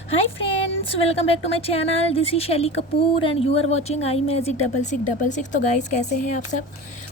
Hi friends, welcome back to my channel. This is Shaili Kapoor and you are watching I magic 6666। तो guys कैसे हैं आप सब।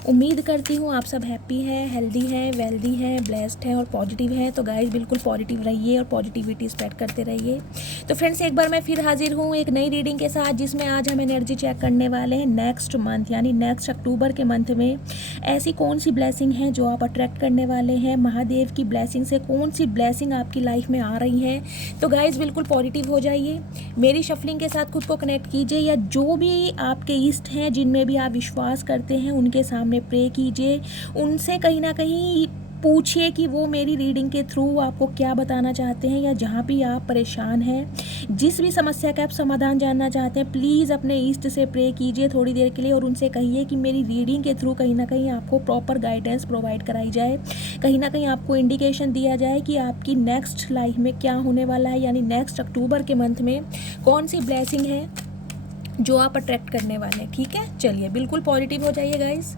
उम्मीद करती हूँ आप सब हैप्पी है, हेल्दी है, वेल्दी है, ब्लेस्ड है और पॉजिटिव है। तो गाइस बिल्कुल पॉजिटिव रहिए और पॉजिटिविटी स्प्रेड करते रहिए। तो फ्रेंड्स एक बार मैं फिर हाजिर हूँ एक नई रीडिंग के साथ, जिसमें आज हम एनर्जी चेक करने वाले हैं नेक्स्ट मंथ यानी नेक्स्ट अक्टूबर के मंथ में ऐसी कौन सी ब्लेसिंग है जो आप अट्रैक्ट करने वाले हैं। महादेव की ब्लेसिंग से कौन सी ब्लेसिंग आपकी लाइफ में आ रही है। तो गाइस बिल्कुल पॉजिटिव हो जाइए, मेरी शफलिंग के साथ खुद को कनेक्ट कीजिए, या जो भी आपके इष्ट हैं जिनमें भी आप विश्वास करते हैं उनके सामने प्रे कीजिए। उनसे कहीं ना कहीं पूछिए कि वो मेरी रीडिंग के थ्रू आपको क्या बताना चाहते हैं, या जहाँ भी आप परेशान हैं, जिस भी समस्या का आप समाधान जानना चाहते हैं, प्लीज़ अपने इष्ट से प्रे कीजिए थोड़ी देर के लिए और उनसे कहिए कि मेरी रीडिंग के थ्रू कहीं ना कहीं आपको प्रॉपर गाइडेंस प्रोवाइड कराई जाए, कहीं ना कहीं आपको इंडिकेशन दिया जाए कि आपकी नेक्स्ट लाइफ में क्या होने वाला है, यानी नेक्स्ट अक्टूबर के मंथ में कौन सी ब्लेसिंग है जो आप अट्रैक्ट करने वाले हैं। ठीक है, चलिए बिल्कुल पॉजिटिव हो जाइए गाइस।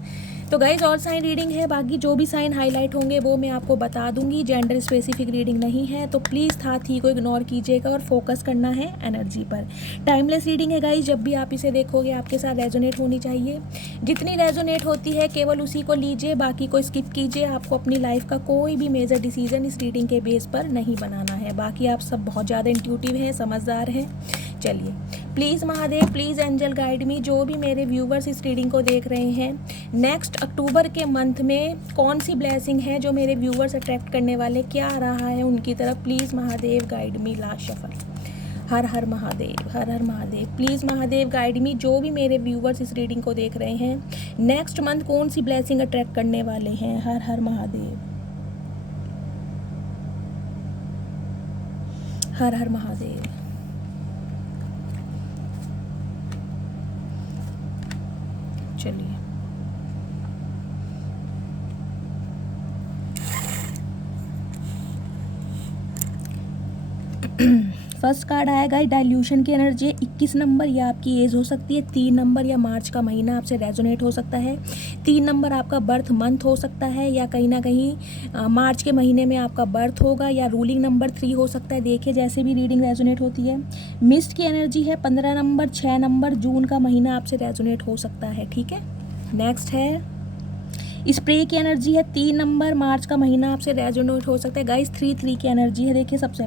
तो गाइज और साइन रीडिंग है, बाकी जो भी साइन हाईलाइट होंगे वो मैं आपको बता दूंगी। जेंडर स्पेसिफिक रीडिंग नहीं है, तो प्लीज़ था थी को इग्नोर कीजिएगा और फोकस करना है एनर्जी पर। टाइमलेस रीडिंग है गाइज, जब भी आप इसे देखोगे आपके साथ रेजोनेट होनी चाहिए। जितनी रेजोनेट होती है केवल उसी को लीजिए, बाकी को स्किप कीजिए। आपको अपनी लाइफ का कोई भी मेजर डिसीजन इस रीडिंग के बेस पर नहीं बनाना है। बाकी आप सब बहुत ज़्यादा इंट्यूटिव हैं, समझदार हैं। चलिए please Mahadev, please angel guide me, जो भी मेरे व्यूवर्स इस रीडिंग को देख रहे हैं, नेक्स्ट अक्टूबर के मंथ में कौन सी ब्लेसिंग है जो मेरे व्यूवर्स अट्रैक्ट करने वाले, क्या आ रहा है उनकी तरफ। Please Mahadev guide me. Last shuffle. हर हर महादेव, हर हर महादेव। प्लीज़ महादेव गाइड मी, जो भी मेरे व्यूवर्स इस रीडिंग को देख रहे हैं, नेक्स्ट मंथ कौन सी ब्लेसिंग अट्रैक्ट करने वाले हैं। हर हर महादेव, हर हर महादेव। चलिए फर्स्ट कार्ड आएगा डाइल्यूशन की एनर्जी है। 21 नंबर, या आपकी एज हो सकती है। 3 नंबर या मार्च का महीना आपसे रेजोनेट हो सकता है। 3 नंबर आपका बर्थ मंथ हो सकता है, या कहीं ना कहीं मार्च के महीने में आपका बर्थ होगा, या रूलिंग नंबर 3 हो सकता है। देखिए जैसे भी रीडिंग रेजोनेट होती है। मिस्ट की एनर्जी है 15 नंबर, 6 नंबर जून का महीना आपसे रेजोनेट हो सकता है। ठीक है, नेक्स्ट है स्प्रे की एनर्जी है 3 नंबर, मार्च का महीना आपसे रेजोनेट हो सकता है। गाइस 3 की एनर्जी है। देखिए सबसे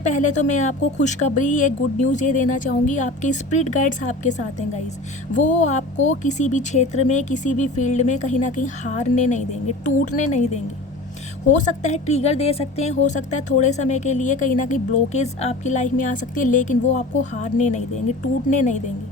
पहले तो मैं आपको खुशखबरी, एक गुड न्यूज़ ये देना चाहूँगी। आपके स्पिरिट गाइड्स आपके साथ हैं गाइस। वो आपको किसी भी क्षेत्र में, किसी भी फील्ड में कहीं ना कहीं हारने नहीं देंगे, टूटने नहीं देंगे। हो सकता है ट्रिगर दे सकते हैं, हो सकता है थोड़े समय के लिए कहीं ना कहीं ब्लॉकेज आपकी लाइफ में आ सकती है, लेकिन वो आपको हारने नहीं देंगे, टूटने नहीं देंगे।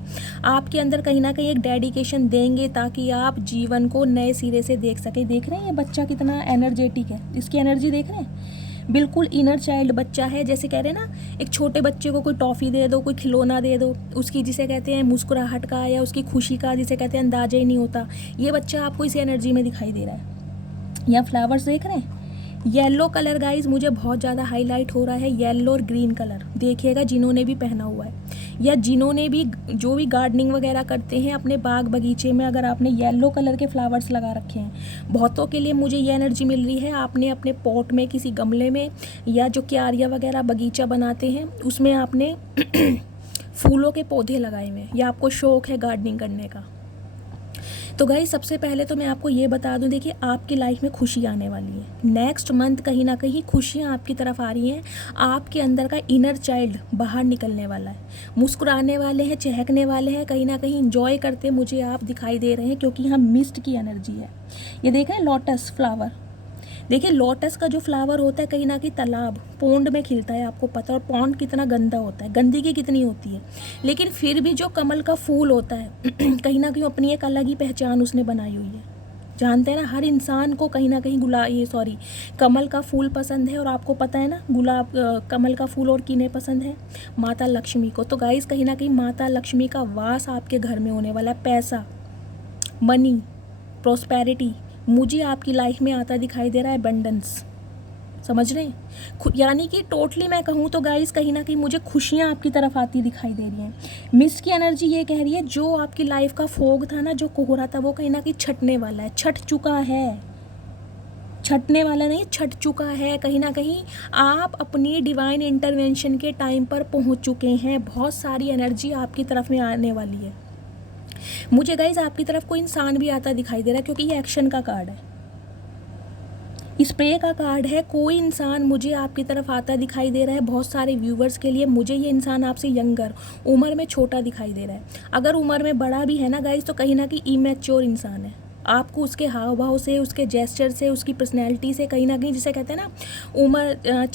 आपके अंदर कहीं ना कहीं एक डेडिकेशन देंगे ताकि आप जीवन को नए सिरे से देख सकें। देख रहे हैं ये बच्चा कितना एनर्जेटिक है, इसकी एनर्जी देख रहे हैं। बिल्कुल इनर चाइल्ड बच्चा है। जैसे कह रहे हैं ना, एक छोटे बच्चे को कोई टॉफ़ी दे दो, कोई खिलौना दे दो, उसकी जिसे कहते हैं मुस्कुराहट का या उसकी खुशी का जिसे कहते हैं अंदाजा ही नहीं होता। ये बच्चा आपको इस एनर्जी में दिखाई दे रहा है। या फ्लावर्स देख रहे हैं, येलो कलर गाइज मुझे बहुत ज़्यादा हाईलाइट हो रहा है। येलो और ग्रीन कलर देखिएगा जिन्होंने भी पहना हुआ है, या जिन्होंने भी जो भी गार्डनिंग वगैरह करते हैं अपने बाग बगीचे में, अगर आपने येलो कलर के फ्लावर्स लगा रखे हैं, बहुतों के लिए मुझे ये एनर्जी मिल रही है। आपने अपने पॉट में, किसी गमले में, या जो क्यारियाँ वगैरह बगीचा बनाते हैं उसमें आपने फूलों के पौधे लगाए हुए हैं, या आपको शौक़ है गार्डनिंग करने का। तो गाइस सबसे पहले तो मैं आपको ये बता दूं, देखिए आपकी लाइफ में खुशी आने वाली है। नेक्स्ट मंथ कहीं ना कहीं खुशियाँ आपकी तरफ आ रही हैं। आपके अंदर का इनर चाइल्ड बाहर निकलने वाला है, मुस्कुराने वाले हैं, चहकने वाले हैं, कहीं ना कहीं इंजॉय करते मुझे आप दिखाई दे रहे हैं, क्योंकि यहाँ मिस्ट की एनर्जी है। ये देख रहे हैं लोटस फ्लावर। देखिए लोटस का जो फ्लावर होता है कहीं ना कहीं तालाब, पोंड में खिलता है, आपको पता है। और पोंड कितना गंदा होता है, गंदगी कितनी होती है, लेकिन फिर भी जो कमल का फूल होता है कहीं ना कहीं अपनी एक अलग ही पहचान उसने बनाई हुई है। जानते हैं ना, हर इंसान को कहीं ना कहीं कमल का फूल पसंद है। और आपको पता है ना कमल का फूल और किन्हें पसंद है, माता लक्ष्मी को। तो गाइस कहीं ना कहीं माता लक्ष्मी का वास आपके घर में होने वाला है। पैसा, मनी, प्रॉस्पेरिटी मुझे आपकी लाइफ में आता दिखाई दे रहा है। अबंडेंस, समझ रहे हैं। यानी कि टोटली मैं कहूँ तो गाइस कहीं ना कहीं मुझे खुशियाँ आपकी तरफ आती दिखाई दे रही हैं। मिस की एनर्जी ये कह रही है जो आपकी लाइफ का फोग था ना, जो कोहरा था, वो कहीं ना कहीं छटने वाला है, छट चुका है, छटने वाला नहीं, छट चुका है। कहीं ना कहीं आप अपनी डिवाइन इंटरवेंशन के टाइम पर पहुंच चुके हैं। बहुत सारी एनर्जी आपकी तरफ में आने वाली है। मुझे गाइज आपकी तरफ कोई इंसान भी आता दिखाई दे रहा है, क्योंकि ये एक्शन का कार्ड है, स्प्रे का कार्ड है। कोई इंसान मुझे आपकी तरफ आता दिखाई दे रहा है। बहुत सारे व्यूवर्स के लिए मुझे ये इंसान आपसे यंगर, उम्र में छोटा दिखाई दे रहा है। अगर उम्र में बड़ा भी है ना गाइज, तो कहीं ना कहीं इमेच्योर इंसान है। आपको उसके हाव भाव से, उसके जेस्चर से, उसकी पर्सनैलिटी से कहीं ना कहीं, जिसे कहते हैं ना उम्र,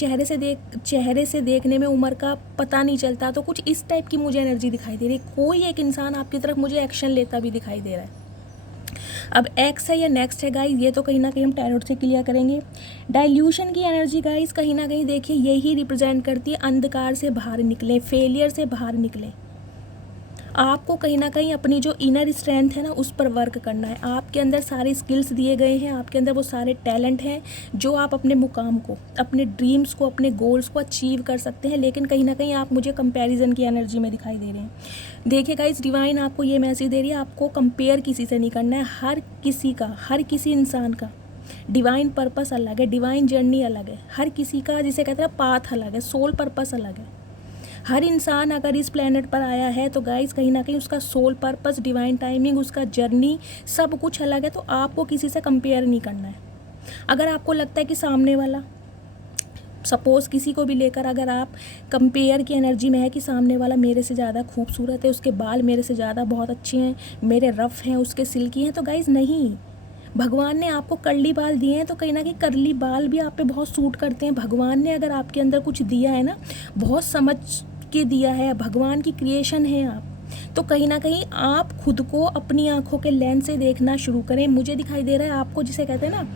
चेहरे से देखने में उम्र का पता नहीं चलता, तो कुछ इस टाइप की मुझे एनर्जी दिखाई दे रही है। कोई एक इंसान आपकी तरफ मुझे एक्शन लेता भी दिखाई दे रहा है। अब एक्स है या नेक्स्ट है गाइस, ये तो कहीं ना कहीं हम टैरोट से क्लियर करेंगे। डाइल्यूशन की एनर्जी गाइस कहीं ना कहीं देखिए यही रिप्रेजेंट करती है अंधकार से बाहर निकले, फेलियर से बाहर निकले। आपको कहीं ना कहीं अपनी जो इनर स्ट्रेंथ है ना, उस पर वर्क करना है। आपके अंदर सारे स्किल्स दिए गए हैं, आपके अंदर वो सारे टैलेंट हैं जो आप अपने मुकाम को, अपने ड्रीम्स को, अपने गोल्स को अचीव कर सकते हैं। लेकिन कहीं ना कहीं आप मुझे कंपैरिजन की एनर्जी में दिखाई दे रहे हैं। देखिए गाइस, डिवाइन आपको ये मैसेज दे रही है, आपको कंपेयर किसी से नहीं करना है। हर किसी इंसान का डिवाइन पर्पस अलग है, डिवाइन जर्नी अलग है। हर किसी का, जिसे कहते हैं पाथ अलग है, सोल पर्पस अलग है। हर इंसान अगर इस प्लेनेट पर आया है तो गाइस कहीं ना कहीं उसका सोल पर्पस, डिवाइन टाइमिंग, उसका जर्नी सब कुछ अलग है। तो आपको किसी से कंपेयर नहीं करना है। अगर आपको लगता है कि सामने वाला, सपोज़ किसी को भी लेकर अगर आप कंपेयर की एनर्जी में है कि सामने वाला मेरे से ज़्यादा खूबसूरत है, उसके बाल मेरे से ज़्यादा बहुत अच्छे हैं, मेरे रफ़ हैं, उसके सिल्की हैं, तो गाइस नहीं। भगवान ने आपको कर्ली बाल दिए हैं, तो कहीं ना कहीं कर्ली बाल भी आप पे बहुत सूट करते हैं। भगवान ने अगर आपके अंदर कुछ दिया है ना, बहुत समझ के दिया है, भगवान की क्रिएशन है आप, तो कहीं ना कहीं आप खुद को अपनी आंखों के लेंस से देखना शुरू करें। मुझे दिखाई दे रहा है आपको, जिसे कहते हैं ना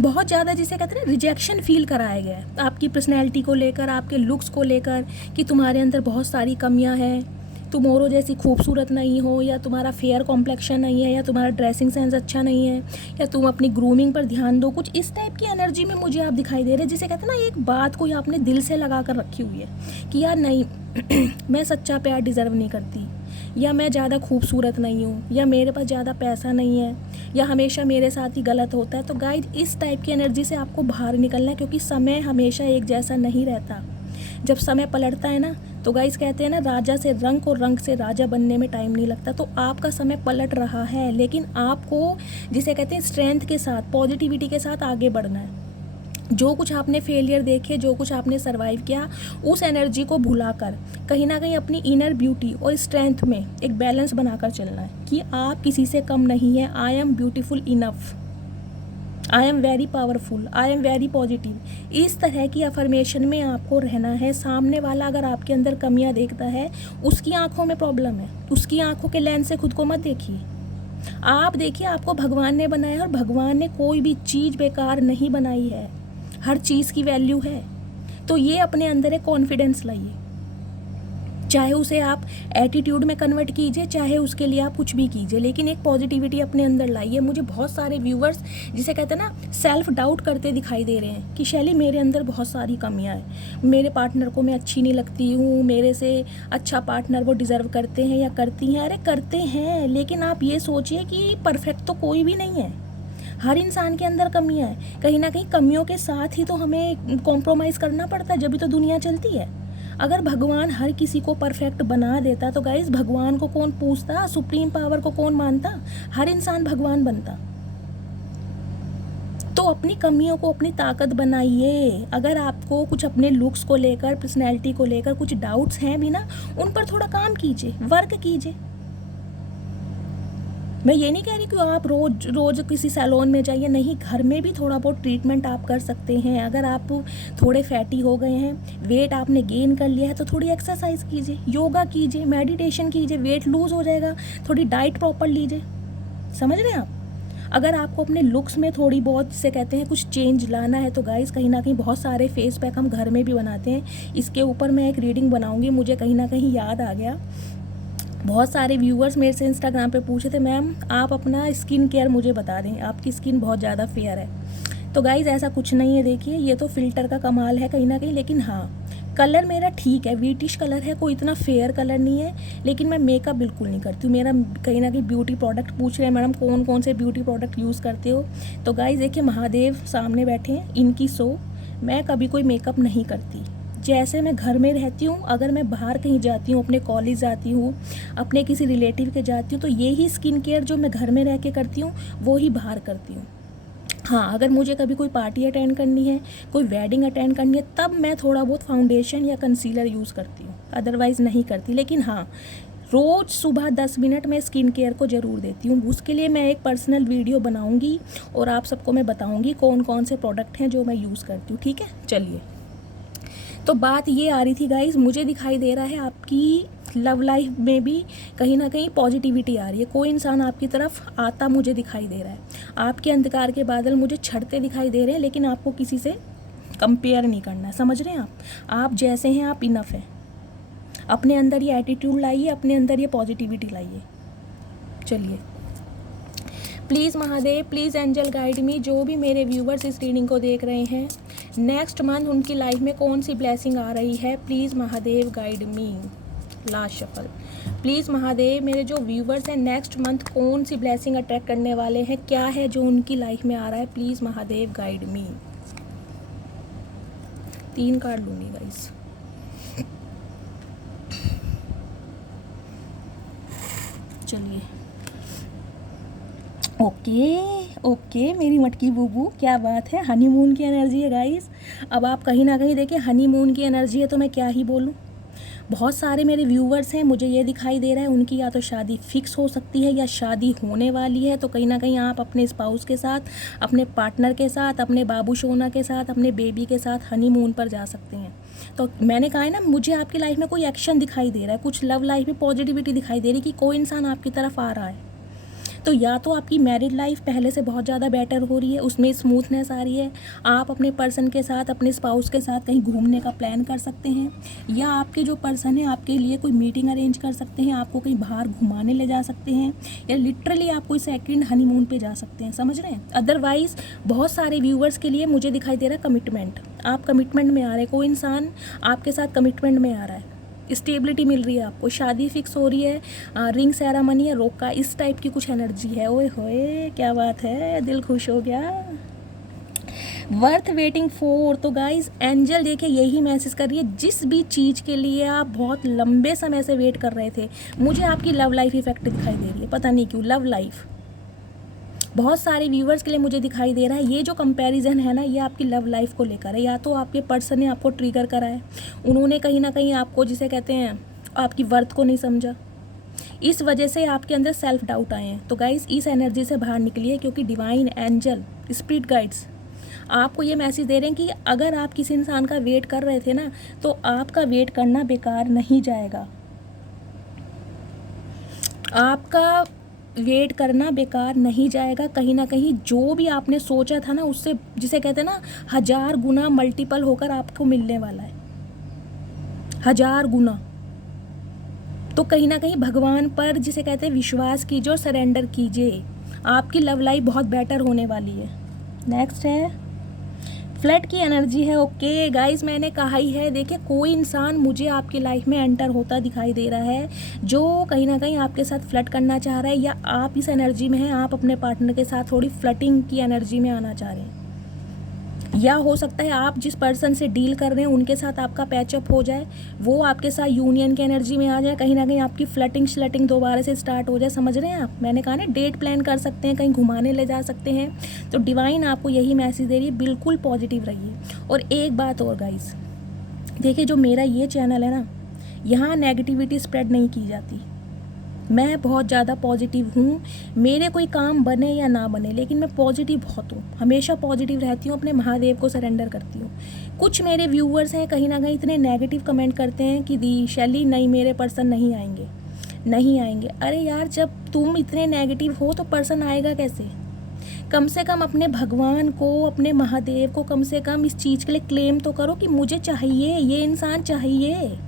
बहुत ज़्यादा, जिसे कहते हैं रिजेक्शन फील कराया गया है आपकी पर्सनैलिटी को लेकर, आपके लुक्स को लेकर, कि तुम्हारे अंदर बहुत सारी कमियां हैं, तुम औरों जैसी खूबसूरत नहीं हो, या तुम्हारा फेयर कॉम्प्लेक्शन नहीं है, या तुम्हारा ड्रेसिंग सेंस अच्छा नहीं है, या तुम अपनी ग्रूमिंग पर ध्यान दो। कुछ इस टाइप की एनर्जी में मुझे आप दिखाई दे रहे हैं, जिसे कहते हैं ना एक बात को आपने दिल से लगा कर रखी हुई है कि यार नहीं मैं सच्चा प्यार डिज़र्व नहीं करती, या मैं ज़्यादा खूबसूरत नहीं हूँ, या मेरे पास ज़्यादा पैसा नहीं है, या हमेशा मेरे साथ ही गलत होता है। तो गाइड, इस टाइप की एनर्जी से आपको बाहर निकलना है, क्योंकि समय हमेशा एक जैसा नहीं रहता। जब समय पलटता है ना, तो गाइस कहते हैं ना राजा से रंक और रंक से राजा बनने में टाइम नहीं लगता। तो आपका समय पलट रहा है, लेकिन आपको, जिसे कहते हैं स्ट्रेंथ के साथ, पॉजिटिविटी के साथ आगे बढ़ना है। जो कुछ आपने फेलियर देखे, जो कुछ आपने सरवाइव किया, उस एनर्जी को भुलाकर कहीं ना कहीं अपनी इनर ब्यूटी और स्ट्रेंथ में एक बैलेंस बनाकर चलना है कि आप किसी से कम नहीं है। I am beautiful enough, I am very powerful, I am very positive. इस तरह की अफर्मेशन में आपको रहना है। सामने वाला अगर आपके अंदर कमियां देखता है, उसकी आंखों में प्रॉब्लम है, उसकी आंखों के लेंस से खुद को मत देखिए। आप देखिए, आपको भगवान ने बनाया है, और भगवान ने कोई भी चीज़ बेकार नहीं बनाई है, हर चीज़ की वैल्यू है। तो ये अपने अंदर एक कॉन्फिडेंस लाइए, चाहे उसे आप एटीट्यूड में कन्वर्ट कीजिए, चाहे उसके लिए आप कुछ भी कीजिए, लेकिन एक पॉजिटिविटी अपने अंदर लाइए। मुझे बहुत सारे व्यूवर्स, जिसे कहते हैं ना सेल्फ डाउट करते दिखाई दे रहे हैं कि शैली मेरे अंदर बहुत सारी कमियां हैं, मेरे पार्टनर को मैं अच्छी नहीं लगती हूँ, मेरे से अच्छा पार्टनर वो डिज़र्व करते हैं या करती हैं। अरे करते हैं, लेकिन आप ये सोचिए कि परफेक्ट तो कोई भी नहीं है, हर इंसान के अंदर कमियां हैं। कहीं ना कहीं कमियों के साथ ही तो हमें कॉम्प्रोमाइज़ करना पड़ता है, जब भी तो दुनिया चलती है। अगर भगवान हर किसी को परफेक्ट बना देता तो गाइस भगवान को कौन पूछता, सुप्रीम पावर को कौन मानता, हर इंसान भगवान बनता। तो अपनी कमियों को अपनी ताकत बनाइए। अगर आपको कुछ अपने लुक्स को लेकर, पर्सनैलिटी को लेकर कुछ डाउट्स हैं भी ना, उन पर थोड़ा काम कीजिए, वर्क कीजिए। मैं ये नहीं कह रही कि आप रोज़ किसी सैलून में जाइए, नहीं, घर में भी थोड़ा बहुत ट्रीटमेंट आप कर सकते हैं। अगर आप थोड़े फैटी हो गए हैं, वेट आपने गेन कर लिया है, तो थोड़ी एक्सरसाइज कीजिए, योगा कीजिए, मेडिटेशन कीजिए, वेट लूज़ हो जाएगा। थोड़ी डाइट प्रॉपर लीजिए, समझ रहे हैं आप। अगर आपको अपने लुक्स में थोड़ी बहुत, जिसे कहते हैं कुछ चेंज लाना है, तो गाइस कहीं ना कहीं बहुत सारे फेस पैक हम घर में भी बनाते हैं। इसके ऊपर मैं एक रीडिंग बनाऊँगी, मुझे कहीं ना कहीं याद आ गया। बहुत सारे व्यूअर्स मेरे से इंस्टाग्राम पे पूछे थे, मैम आप अपना स्किन केयर मुझे बता दें, आपकी स्किन बहुत ज़्यादा फेयर है। तो गाइज़ ऐसा कुछ नहीं है, देखिए ये तो फ़िल्टर का कमाल है कहीं ना कहीं, लेकिन हाँ कलर मेरा ठीक है, वीटिश कलर है, कोई इतना फेयर कलर नहीं है, लेकिन मैं मेकअप बिल्कुल नहीं करती हूँ। मेरा कहीं ना कहीं ब्यूटी प्रोडक्ट पूछ रहे हैं मैडम कौन कौन से ब्यूटी प्रोडक्ट यूज़ करते हो, तो गाइस देखिए महादेव सामने बैठे हैं, इनकी शो, मैं कभी कोई मेकअप नहीं करती। जैसे मैं घर में रहती हूँ, अगर मैं बाहर कहीं जाती हूँ, अपने कॉलेज जाती हूँ, अपने किसी रिलेटिव के जाती हूँ, तो यही स्किन केयर जो मैं घर में रह के करती हूँ वो ही बाहर करती हूँ। हाँ, अगर मुझे कभी कोई पार्टी अटेंड करनी है, कोई वेडिंग अटेंड करनी है, तब मैं थोड़ा बहुत फाउंडेशन या कंसीलर यूज़ करती हूँ, अदरवाइज़ नहीं करती। लेकिन हाँ, रोज़ सुबह 10 मिनट मैं स्किन केयर को ज़रूर देती हूँ। उसके लिए मैं एक पर्सनल वीडियो बनाऊँगी और आप सबको मैं बताऊँगी कौन कौन से प्रोडक्ट हैं जो मैं यूज़ करती हूँ। ठीक है, चलिए। तो बात ये आ रही थी गाइज़, मुझे दिखाई दे रहा है आपकी लव लाइफ में भी कहीं ना कहीं पॉजिटिविटी आ रही है, कोई इंसान आपकी तरफ आता मुझे दिखाई दे रहा है, आपके अंधकार के बादल मुझे छटते दिखाई दे रहे हैं, लेकिन आपको किसी से कंपेयर नहीं करना है, समझ रहे हैं आप जैसे हैं आप इनफ हैं। अपने अंदर ये एटीट्यूड लाइए, अपने अंदर ये पॉजिटिविटी लाइए। चलिए, please Mahadev, please angel guide me, जो भी मेरे व्यूवर्स इस रीडिंग को देख रहे हैं, नेक्स्ट मंथ उनकी लाइफ में कौन सी ब्लेसिंग आ रही है, please Mahadev guide me. Last shuffle, please Mahadev, मेरे जो व्यूवर्स हैं नेक्स्ट मंथ कौन सी ब्लेसिंग अट्रैक्ट करने वाले हैं, क्या है जो उनकी लाइफ में आ रहा है, please Mahadev guide me. 3 card लूँगी गाइस। चलिए, ओके मेरी मटकी बूबू, क्या बात है, हनीमून की एनर्जी है गाइस। अब आप कहीं ना कहीं देखिए हनीमून की एनर्जी है, तो मैं क्या ही बोलूँ। बहुत सारे मेरे व्यूवर्स हैं, मुझे ये दिखाई दे रहा है उनकी या तो शादी फिक्स हो सकती है या शादी होने वाली है, तो कहीं ना कहीं आप अपने स्पाउस के साथ, अपने पार्टनर के साथ, अपने बाबू सोना के साथ, अपने बेबी के साथ हनीमून पर जा सकते हैं। तो मैंने कहा है ना, मुझे आपकी लाइफ में कोई एक्शन दिखाई दे रहा है, कुछ लव लाइफ में पॉजिटिविटी दिखाई दे रही है कि कोई इंसान आपकी तरफ आ रहा है। तो या तो आपकी मैरिड लाइफ पहले से बहुत ज़्यादा बेटर हो रही है, उसमें स्मूथनेस आ रही है, आप अपने पर्सन के साथ, अपने स्पाउस के साथ कहीं घूमने का प्लान कर सकते हैं, या आपके जो पर्सन है आपके लिए कोई मीटिंग अरेंज कर सकते हैं, आपको कहीं बाहर घुमाने ले जा सकते हैं, या लिटरली आप कोई सेकंड हनीमून पे जा सकते हैं, समझ रहे हैं। अदरवाइज़ बहुत सारे व्यूवर्स के लिए मुझे दिखाई दे रहा है कमिटमेंट, आप कमिटमेंट में आ रहे हैं, कोई इंसान आपके साथ कमिटमेंट में आ रहा है, स्टेबिलिटी मिल रही है आपको, शादी फिक्स हो रही है, रिंग सेरेमनी या रोका, इस टाइप की कुछ एनर्जी है। ओए होए, क्या बात है, दिल खुश हो गया। वर्थ वेटिंग फॉर, तो गाइज एंजल देखिए यही मैसेज कर रही है, जिस भी चीज़ के लिए आप बहुत लंबे समय से वेट कर रहे थे, मुझे आपकी लव लाइफ इफेक्ट दिखाई दे रही है, पता नहीं क्यों। लव लाइफ बहुत सारे व्यूवर्स के लिए मुझे दिखाई दे रहा है, ये जो कंपैरिजन है ना, ये आपकी लव लाइफ को लेकर है। या तो आपके पर्सन ने आपको ट्रिगर करा है, उन्होंने कहीं ना कहीं आपको, जिसे कहते हैं, आपकी वर्थ को नहीं समझा, इस वजह से आपके अंदर सेल्फ डाउट आए हैं। तो गाइस इस एनर्जी से बाहर निकलिए, क्योंकि डिवाइन एंजल स्पिरिट गाइड्स आपको ये मैसेज दे रहे हैं कि अगर आप किसी इंसान का वेट कर रहे थे ना, तो आपका वेट करना बेकार नहीं जाएगा, आपका वेट करना बेकार नहीं जाएगा। कहीं ना कहीं जो भी आपने सोचा था ना, उससे, जिसे कहते हैं ना, 1000 गुना मल्टीपल होकर आपको मिलने वाला है, 1000 गुना। तो कहीं ना कहीं भगवान पर, जिसे कहते हैं, विश्वास कीजिए और सरेंडर कीजिए, आपकी लव लाइफ बहुत बेटर होने वाली है। नेक्स्ट है फ्लड की एनर्जी है। ओके गाइस, मैंने कहा ही है, देखिए कोई इंसान मुझे आपकी लाइफ में एंटर होता दिखाई दे रहा है, जो कहीं ना कहीं आपके साथ फ्लर्ट करना चाह रहा है, या आप इस एनर्जी में हैं, आप अपने पार्टनर के साथ थोड़ी फ्लर्टिंग की एनर्जी में आना चाह रहे हैं, या हो सकता है आप जिस पर्सन से डील कर रहे हैं उनके साथ आपका पैचअप हो जाए, वो आपके साथ यूनियन की एनर्जी में आ जाए, कहीं ना कहीं आपकी फ्लर्टिंग दोबारा से स्टार्ट हो जाए, समझ रहे हैं आप। मैंने कहा ना, डेट प्लान कर सकते हैं, कहीं घुमाने ले जा सकते हैं। तो डिवाइन आपको यही मैसेज दे रही है, बिल्कुल पॉजिटिव रहिए। और एक बात और गाइस, देखिए जो मेरा ये चैनल है ना, यहाँ नेगेटिविटी स्प्रेड नहीं की जाती, मैं बहुत ज़्यादा पॉजिटिव हूँ, मेरे कोई काम बने या ना बने, लेकिन मैं पॉजिटिव बहुत हूँ, हमेशा पॉजिटिव रहती हूँ, अपने महादेव को सरेंडर करती हूँ। कुछ मेरे व्यूवर्स हैं कहीं ना कहीं इतने नेगेटिव कमेंट करते हैं कि दी शैली नहीं, मेरे पर्सन नहीं आएंगे, नहीं आएंगे। अरे यार, जब तुम इतने नेगेटिव हो तो पर्सन आएगा कैसे? कम से कम अपने भगवान को, अपने महादेव को कम से कम इस चीज़ के लिए क्लेम तो करो कि मुझे चाहिए, ये इंसान चाहिए।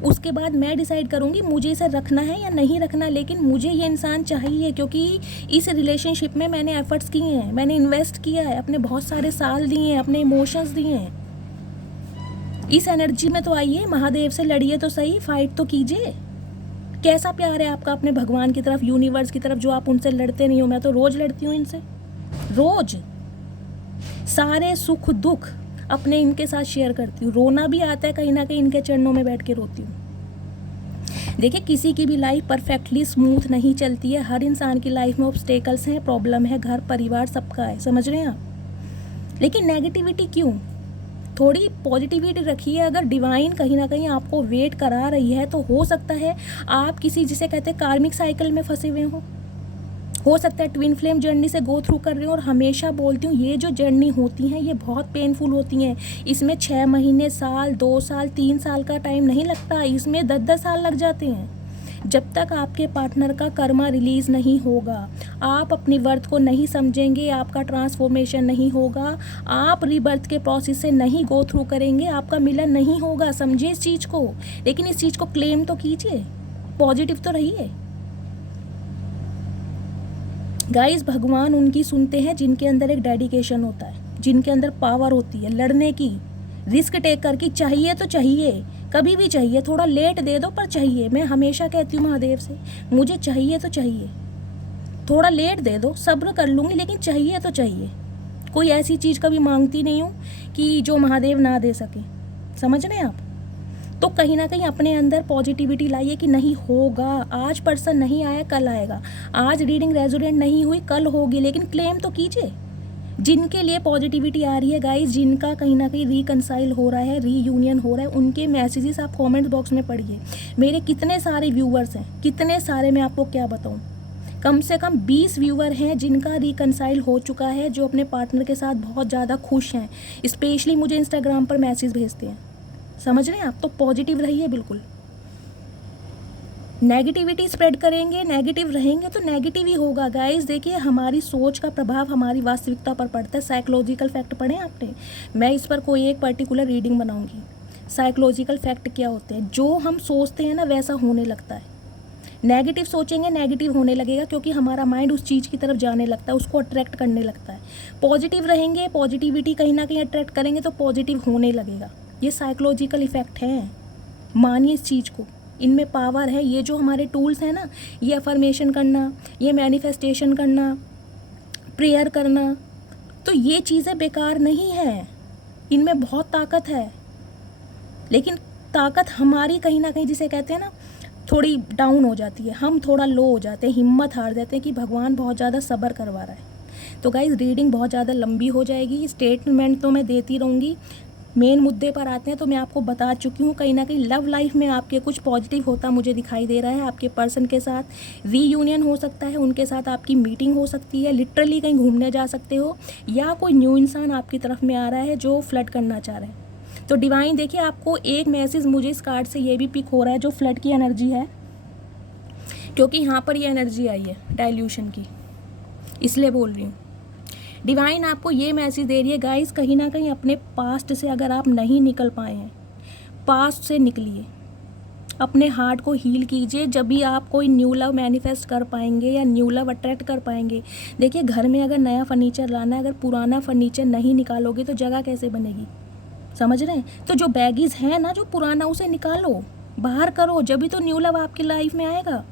उसके बाद मैं डिसाइड करूँगी मुझे इसे रखना है या नहीं रखना, लेकिन मुझे ये इंसान चाहिए, क्योंकि इस रिलेशनशिप में मैंने एफर्ट्स किए हैं, मैंने इन्वेस्ट किया है, अपने बहुत सारे साल दिए हैं, अपने इमोशंस दिए हैं। इस एनर्जी में तो आइए, महादेव से लड़िए तो सही, फाइट तो कीजिए। कैसा प्यार है आपका अपने भगवान की तरफ, यूनिवर्स की तरफ, जो आप उनसे लड़ते नहीं हो। मैं तो रोज लड़ती हूँ इनसे, रोज सारे सुख दुख अपने इनके साथ शेयर करती हूँ। रोना भी आता है कहीं ना कहीं, इनके चरणों में बैठ के रोती हूँ। देखिए, किसी की भी लाइफ परफेक्टली स्मूथ नहीं चलती है। हर इंसान की लाइफ में ऑब्स्टेकल्स हैं, प्रॉब्लम है, घर परिवार सबका है, समझ रहे हैं आप। लेकिन नेगेटिविटी क्यों, थोड़ी पॉजिटिविटी रखिए। अगर डिवाइन कहीं ना कहीं आपको वेट करा रही है तो हो सकता है आप किसी, जिसे कहते हैं कार्मिक साइकिल में फंसे हुए हो सकता है ट्विन फ्लेम जर्नी से गो थ्रू कर रहे हो। और हमेशा बोलती हूँ, ये जो जर्नी होती हैं ये बहुत पेनफुल होती हैं। इसमें 6 महीने, साल, 2 साल, 3 साल का टाइम नहीं लगता, इसमें 10-10 साल लग जाते हैं। जब तक आपके पार्टनर का कर्मा रिलीज़ नहीं होगा, आप अपनी वर्थ को नहीं समझेंगे, आपका ट्रांसफॉर्मेशन नहीं होगा, आप रीबर्थ के प्रोसेस से नहीं गो थ्रू करेंगे, आपका मिलन नहीं होगा। समझिए इस चीज़ को, लेकिन इस चीज़ को क्लेम तो कीजिए, पॉजिटिव तो रहिए। गाइस, भगवान उनकी सुनते हैं जिनके अंदर एक डेडिकेशन होता है, जिनके अंदर पावर होती है लड़ने की, रिस्क टेक करके। चाहिए तो चाहिए, कभी भी चाहिए, थोड़ा लेट दे दो पर चाहिए। मैं हमेशा कहती हूँ महादेव से, मुझे चाहिए तो चाहिए, थोड़ा लेट दे दो, सब्र कर लूँगी, लेकिन चाहिए तो चाहिए। कोई ऐसी चीज़ कभी मांगती नहीं हूँ कि जो महादेव ना दे सके, समझ रहे हैं आप। तो कहीं ना कहीं अपने अंदर पॉजिटिविटी लाइए कि नहीं होगा, आज पर्सन नहीं आया कल आएगा, आज रीडिंग रेजोनेट नहीं हुई कल होगी, लेकिन क्लेम तो कीजिए। जिनके लिए पॉजिटिविटी आ रही है गाइस, जिनका कहीं ना कहीं रिकंसाइल हो रहा है, रीयूनियन हो रहा है, उनके मैसेजेस आप कमेंट बॉक्स में पढ़िए। मेरे कितने सारे व्यूवर्स हैं, कितने सारे, मैं आपको क्या बताऊँ, कम से कम 20 व्यूवर हैं जिनका रिकंसाइल हो चुका है, जो अपने पार्टनर के साथ बहुत ज़्यादा खुश हैं। स्पेशली मुझे इंस्टाग्राम पर मैसेज भेजते हैं, समझ रहे हैं आप। तो पॉजिटिव रहिए बिल्कुल। नेगेटिविटी स्प्रेड करेंगे, नेगेटिव रहेंगे तो नेगेटिव ही होगा गाइस। देखिए, हमारी सोच का प्रभाव हमारी वास्तविकता पर पड़ता है। साइकोलॉजिकल फैक्ट पढ़े आपने, मैं इस पर कोई एक पर्टिकुलर रीडिंग बनाऊंगी। साइकोलॉजिकल फैक्ट क्या होते हैं, जो हम सोचते हैं ना वैसा होने लगता है। नेगेटिव सोचेंगे नेगेटिव होने लगेगा, क्योंकि हमारा माइंड उस चीज़ की तरफ जाने लगता है, उसको अट्रैक्ट करने लगता है। पॉजिटिव रहेंगे, पॉजिटिविटी कहीं ना कहीं अट्रैक्ट करेंगे तो पॉजिटिव होने लगेगा। ये साइकोलॉजिकल इफेक्ट है, मानिए इस चीज़ को, इनमें पावर है। ये जो हमारे टूल्स हैं ना, ये अफर्मेशन करना, ये मैनिफेस्टेशन करना, प्रेयर करना, तो ये चीज़ें बेकार नहीं है, इनमें बहुत ताकत है। लेकिन ताकत हमारी कहीं ना कहीं, जिसे कहते हैं ना, थोड़ी डाउन हो जाती है, हम थोड़ा लो हो जाते हैं, हिम्मत हार जाते हैं कि भगवान बहुत ज़्यादा सब्र करवा रहा है। तो गाइस, रीडिंग बहुत ज़्यादा लंबी हो जाएगी, स्टेटमेंट तो मैं देती रहूँगी। मेन मुद्दे पर आते हैं तो मैं आपको बता चुकी हूँ, कहीं ना कहीं लव लाइफ में आपके कुछ पॉजिटिव होता मुझे दिखाई दे रहा है। आपके पर्सन के साथ रीयूनियन हो सकता है, उनके साथ आपकी मीटिंग हो सकती है, लिटरली कहीं घूमने जा सकते हो, या कोई न्यू इंसान आपकी तरफ में आ रहा है जो फ्लर्ट करना चाह रहा है। तो डिवाइन, देखिए, आपको एक मैसेज मुझे इस कार्ड से ये भी पिक हो रहा है, जो फ्लर्ट की एनर्जी है, क्योंकि यहाँ पर ये एनर्जी आई है डाइल्यूशन की, इसलिए बोल रही हूँ। डिवाइन आपको ये मैसेज दे रही है गाइस, कहीं ना कहीं अपने पास्ट से अगर आप नहीं निकल पाए हैं, पास्ट से निकलिए, अपने हार्ट को हील कीजिए, जब भी आप कोई न्यू लव मैनिफेस्ट कर पाएंगे या न्यू लव अट्रैक्ट कर पाएंगे। देखिए, घर में अगर नया फर्नीचर लाना है, अगर पुराना फर्नीचर नहीं निकालोगे तो जगह कैसे बनेगी, समझ रहे हैं। तो जो बैगीज है ना, जो पुराना, उसे निकालो, बाहर करो, जब भी तो न्यू लव आपकी लाइफ में आएगा।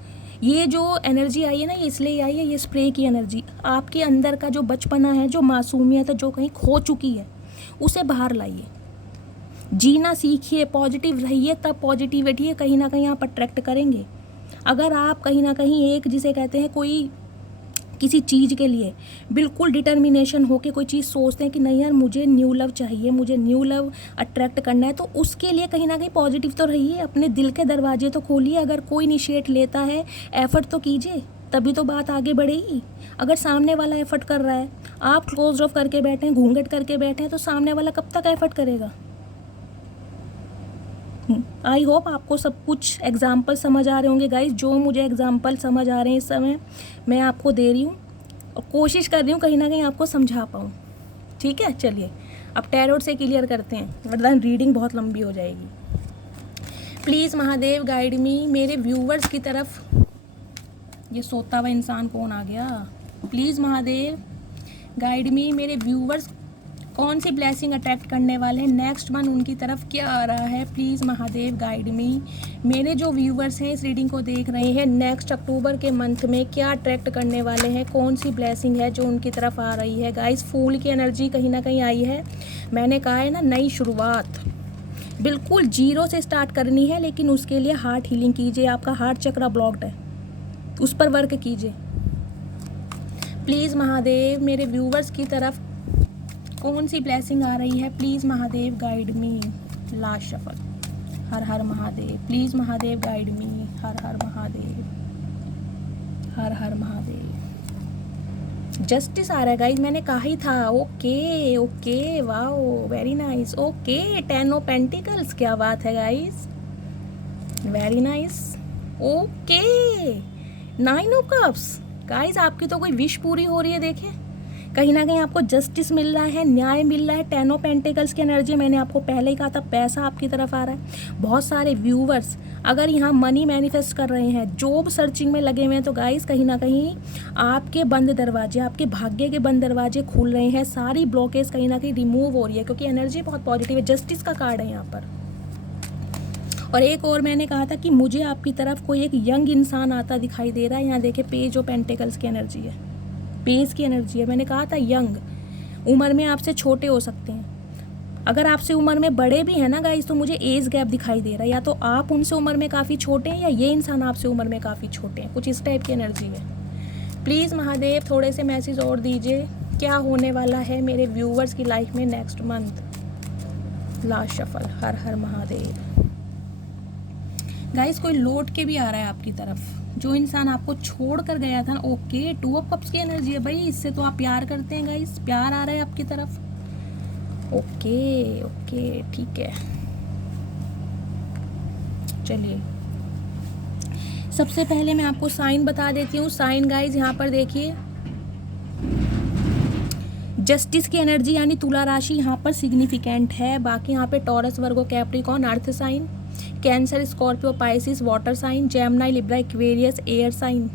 ये जो एनर्जी आई है ना, ये इसलिए आई है, ये स्प्रे की एनर्जी। आपके अंदर का जो बचपना है, जो मासूमियत है, जो कहीं खो चुकी है, उसे बाहर लाइए, जीना सीखिए, पॉजिटिव रहिए, तब पॉजिटिविटी कहीं ना कहीं आप अट्रैक्ट करेंगे। अगर आप कहीं ना कहीं एक, जिसे कहते हैं, कोई किसी चीज़ के लिए बिल्कुल डिटर्मिनेशन होके कोई चीज़ सोचते हैं कि नहीं यार, मुझे न्यू लव चाहिए, मुझे न्यू लव अट्रैक्ट करना है, तो उसके लिए कहीं ना कहीं पॉजिटिव तो रहिए, अपने दिल के दरवाजे तो खोलिए। अगर कोई इनिशिएट लेता है, एफर्ट तो कीजिए, तभी तो बात आगे बढ़ेगी। अगर सामने वाला एफर्ट कर रहा है, आप क्लोज ऑफ करके बैठे हैं, घूंघट करके बैठे हैं, तो सामने वाला कब तक एफर्ट करेगा। आई होप आपको सब कुछ एग्जाम्पल समझ आ रहे होंगे गाइज। जो मुझे एग्जाम्पल समझ आ रहे हैं इस समय, मैं आपको दे रही हूँ और कोशिश कर रही हूँ कहीं ना कहीं आपको समझा पाऊँ। ठीक है, चलिए अब टैरोट से क्लियर करते हैं, वरना रीडिंग बहुत लंबी हो जाएगी। प्लीज़ महादेव गाइड मी, मेरे व्यूवर्स की तरफ। ये सोता हुआ इंसान कौन आ गया। प्लीज़ महादेव गाइड मी, मेरे व्यूवर्स कौन सी ब्लेसिंग अट्रैक्ट करने वाले हैं, नेक्स्ट मंथ उनकी तरफ क्या आ रहा है, प्लीज़ महादेव गाइड मी। मेरे जो व्यूवर्स हैं इस रीडिंग को देख रहे हैं, नेक्स्ट अक्टूबर के मंथ में क्या अट्रैक्ट करने वाले हैं, कौन सी ब्लेसिंग है जो उनकी तरफ आ रही है। गाइस फूल की एनर्जी कहीं ना कहीं आई है। मैंने कहा है ना, नई शुरुआत बिल्कुल जीरो से स्टार्ट करनी है, लेकिन उसके लिए हार्ट हीलिंग कीजिए। आपका हार्ट चक्र ब्लॉक्ड है, उस पर वर्क कीजिए। प्लीज़ महादेव मेरे व्यूवर्स की तरफ कौन सी ब्लेसिंग आ रही है, please Mahadev guide me. Last shuffle, हर हर Mahadev. Please Mahadev guide me, हर हर महादेव, हर हर महादेव। जस्टिस आ रहा है गाइज, मैंने कहा ही था। Okay okay, wow very nice. Okay 10 of pentacles, क्या बात है guys, very nice. Okay 9 of cups. Guys आपकी तो कोई विश पूरी हो रही है। देखें कहीं ना कहीं आपको जस्टिस मिल रहा है, न्याय मिल रहा है। 10 ऑफ पेंटिकल्स की एनर्जी, मैंने आपको पहले ही कहा था, पैसा आपकी तरफ आ रहा है। बहुत सारे व्यूवर्स अगर यहाँ मनी मैनिफेस्ट कर रहे हैं, जॉब सर्चिंग में लगे हुए हैं, तो गाइस कहीं ना कहीं आपके बंद दरवाजे, आपके भाग्य के बंद दरवाजे खुल रहे हैं। सारी ब्लॉकेज कहीं ना कहीं रिमूव हो रही है, क्योंकि एनर्जी बहुत पॉजिटिव है। जस्टिस का कार्ड है यहाँ पर। और एक और मैंने कहा था कि मुझे आपकी तरफ कोई एक यंग इंसान आता दिखाई दे रहा है। यहाँ देखे पेज ऑफ पेंटिकल्स की एनर्जी है, पेज की एनर्जी है। मैंने कहा था यंग, उम्र में आपसे छोटे हो सकते हैं। अगर आपसे उम्र में बड़े भी हैं ना गाइस, तो मुझे एज गैप दिखाई दे रहा है। या तो आप उनसे उम्र में काफ़ी छोटे हैं, या ये इंसान आपसे उम्र में काफ़ी छोटे हैं। कुछ इस टाइप की एनर्जी है। प्लीज़ महादेव थोड़े से मैसेज और दीजिए, क्या होने वाला है मेरे व्यूवर्स की लाइफ में नेक्स्ट मंथ। लास्ट शफल, हर हर महादेव। गाइस कोई लौट के भी आ रहा है आपकी तरफ, जो इंसान आपको छोड़ कर गया था। ओके 2 ऑफ कप्स की एनर्जी है भाई, इससे तो आप प्यार करते हैं गाइस, प्यार आ रहा है आपकी तरफ। ओके ओके ठीक है, चलिए सबसे पहले मैं आपको साइन बता देती हूँ। साइन गाइस यहाँ पर देखिए, जस्टिस की एनर्जी यानी तुला राशि यहाँ पर सिग्निफिकेंट है। बाकी यहाँ पे Taurus, Virgo, Capricorn earth sign, Cancer, Scorpio, Pisces water sign, Gemini, Libra, Aquarius air sign.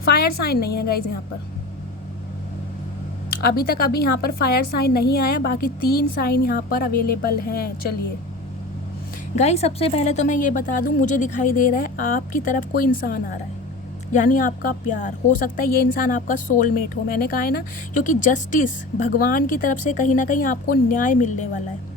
Fire sign नहीं है गाइज यहाँ पर, अभी तक यहाँ पर फायर साइन नहीं आया। बाकी 3 साइन यहाँ पर अवेलेबल हैं। चलिए गाइज सबसे पहले तो मैं ये बता दूं, मुझे दिखाई दे रहा है आपकी तरफ कोई इंसान आ रहा है, यानी आपका प्यार हो सकता है। ये इंसान आपका सोलमेट हो, मैंने कहा है ना, क्योंकि जस्टिस भगवान की तरफ से कहीं ना कहीं आपको न्याय मिलने वाला है।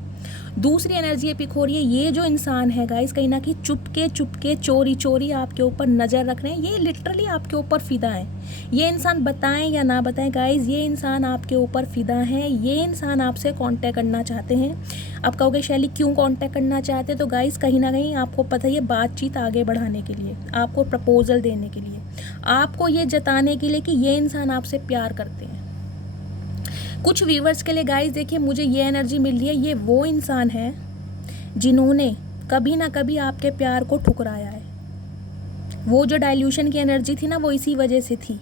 दूसरी एनर्जी पिक हो रही है, ये जो इंसान है गाइस कहीं ना कहीं चुपके चुपके चोरी चोरी आपके ऊपर नज़र रख रहे हैं। ये लिटरली आपके ऊपर फिदा है। ये इंसान बताएं या ना बताएं गाइस, ये इंसान आपके ऊपर फिदा है। ये इंसान आपसे कांटेक्ट करना चाहते हैं। अब कहोगे शैली क्यों कांटेक्ट करना चाहते हैं, तो गाइस कहीं ना कहीं आपको पता है, ये बातचीत आगे बढ़ाने के लिए, आपको प्रपोजल देने के लिए, आपको ये जताने के लिए कि ये इंसान आपसे प्यार करते हैं। कुछ व्यूवर्स के लिए गाइस देखिए, मुझे ये एनर्जी मिल रही है, ये वो इंसान है जिन्होंने कभी ना कभी आपके प्यार को ठुकराया है। वो जो डाइल्यूशन की एनर्जी थी ना, वो इसी वजह से थी।